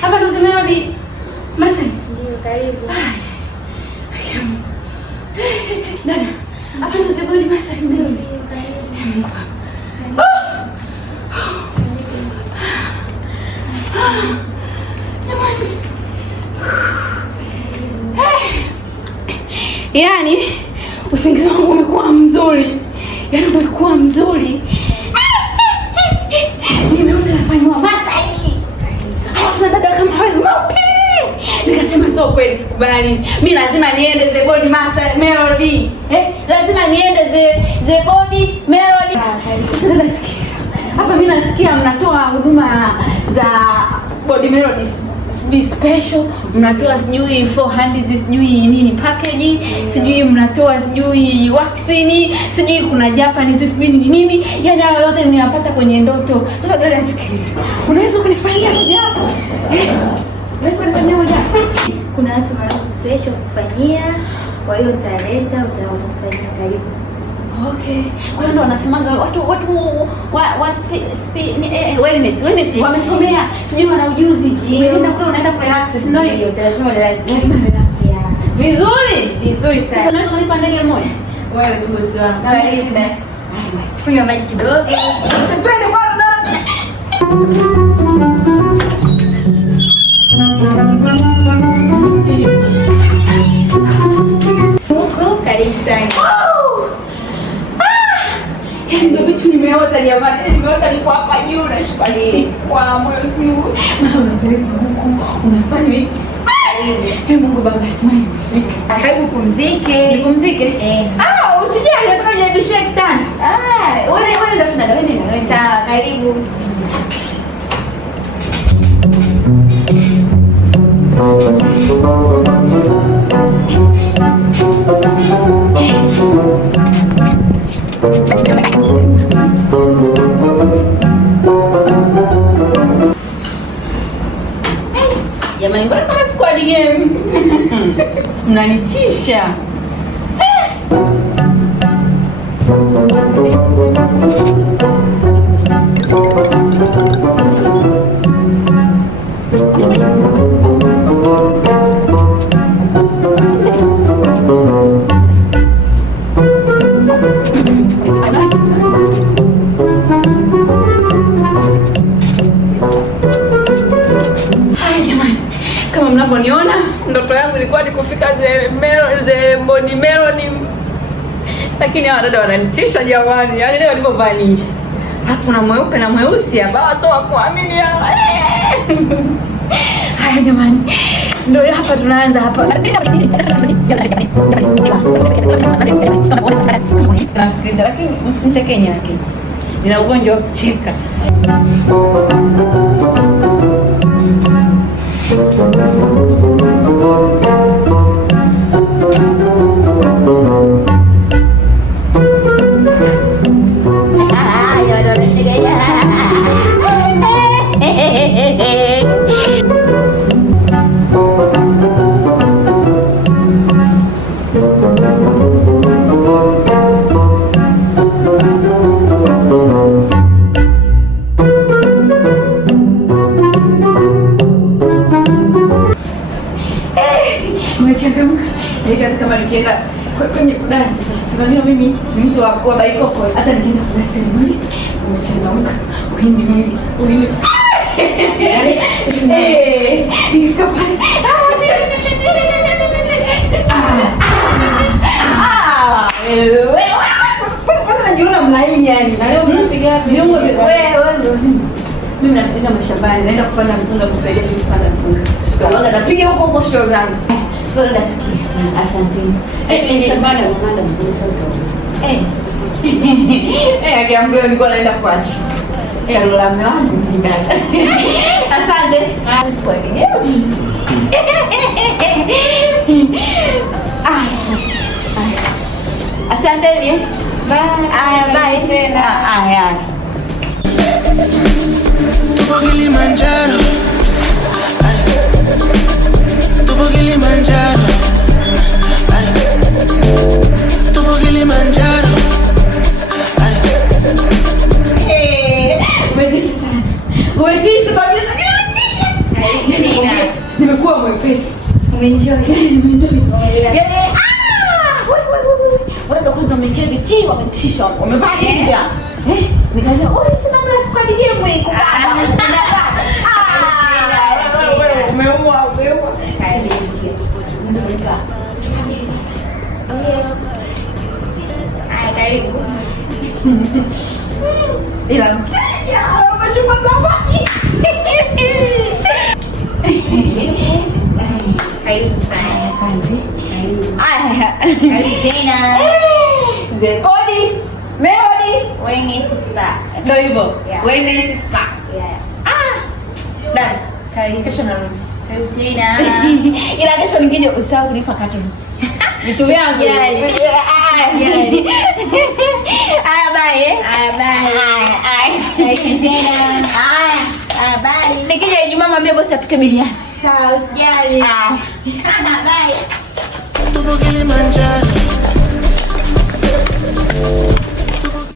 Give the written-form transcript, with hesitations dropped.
Hapa ndo zimerudi. Masai. Ndio, karibu. Dada. Hapa ndo zimerudi Masai Melody. Ndio, karibu. Yaani usingizi wangu umekuwa mzuri. Yaani umekuwa mzuri. Nimeona nafanywa Masai. Hawa dada kama wewe maupi. Nikasema sio kweli, sikubali. Mimi lazima niende The Body Masai Melody. Lazima niende The Body Melody. Sasa dada sikiliza. Hapa mimi nasikia mnatoa huduma za Body Melody be special, mnatoa sijui 400 sijui nini package, sijui mnatoa sijui waxing, sijui kuna Japanese sijui nini. Yaani hayo yote ninayapata kwenye ndoto. Sasa dada sikiliza. Unaweza kunifanyia moja hapo? Unaweza kunifanyia moja hapo? Kuna watu wanao special kufanyia, kwa hiyo utaleta utakufanyia. Karibu. Okay. Kwa hiyo ndo wanasemaga watu wellness wamesomea, sijui wana ujuzi. Unaenda kule unaenda kurelax, si ndio hiyo? Lazima relax. Yeah. Vizuri sana. Sasa unaweza kunipa ndege moja? Wewe tu bosi wangu. Karibu. Basi kunywa maji kidogo. Twende bwana. Huko karibu sana. Ndio vitu nimeota jamani, nimeota niko hapa juu na shikwa moyo simu. Mama unapeleka huko, unafanya hivi. Mungu Baba hatimaye nimefika. Karibu pumzike. Nipumzike? Usijali nataka nijibishie kitanda. Wewe ndio tunada wewe ndio. Sawa, karibu. Jamani, mbona kama squad game? Mnanitisha. Kama mnavyoniona, ndoto yangu ilikuwa ni kufika The Body Melody. Lakini hawa dada wananitisha jamani. Yaani leo nilipovaa ninja. Alafu na mweupe na mweusi ambao sio wa kuamini hawa. Haya jamani. Ndio hapa tunaanza hapa. Nasikiliza lakini msinitekenya lakini. Nina ugonjwa wa kucheka. Kama nikienda kwenye kudansi sasa, unajua mimi ni mtu wa baikoko, hata nikienda kudansi mimi nimechangamka. Uhindi najiona mlaini yani. Na leo mnapiga viungo wewe ndio mimi napiga mashambani, naenda kupanda mpunga, kusaidia kupanda mpunga. Ndio napiga huko show zangu. So nasikia. Asante. Sabana mkanda mkubwa sana. Akiambiwa nilikuwa naenda kuacha. Lola mwanangu ndani. Asante. Asante ni. Bye. Bye tena. Tupo Kilimanjaro. Tupo Kilimanjaro. Tupo Kilimanjaro. Umetisha sana. Umetisha kabisa. Nimekuwa mwepesi. Umeenjoy. Yaani Wewe ndo kwanza umeingia viti wametisha wamevaa ninja. Nikasema oh sina mna squad game hii kubaba. umeua. Karibu. Ila mteja umechukua samaki. Karibu sana. Asante. Karibu tena. Zeboni, Melody. Wellness spa. Ndio hivyo. Yeah. Wellness spa. Yeah. Dada, Karibu. kesho narudi. Karibu tena. Ila kesho nikija usahau kunipa katoni. Vitu vyangu. Jali. Jali. Haya bye. Karibu tena. Bye. Nikija Ijumaa mwambie bosi apike biriani. Sawa, usijali. Bye. Tupo Kilimanjaro.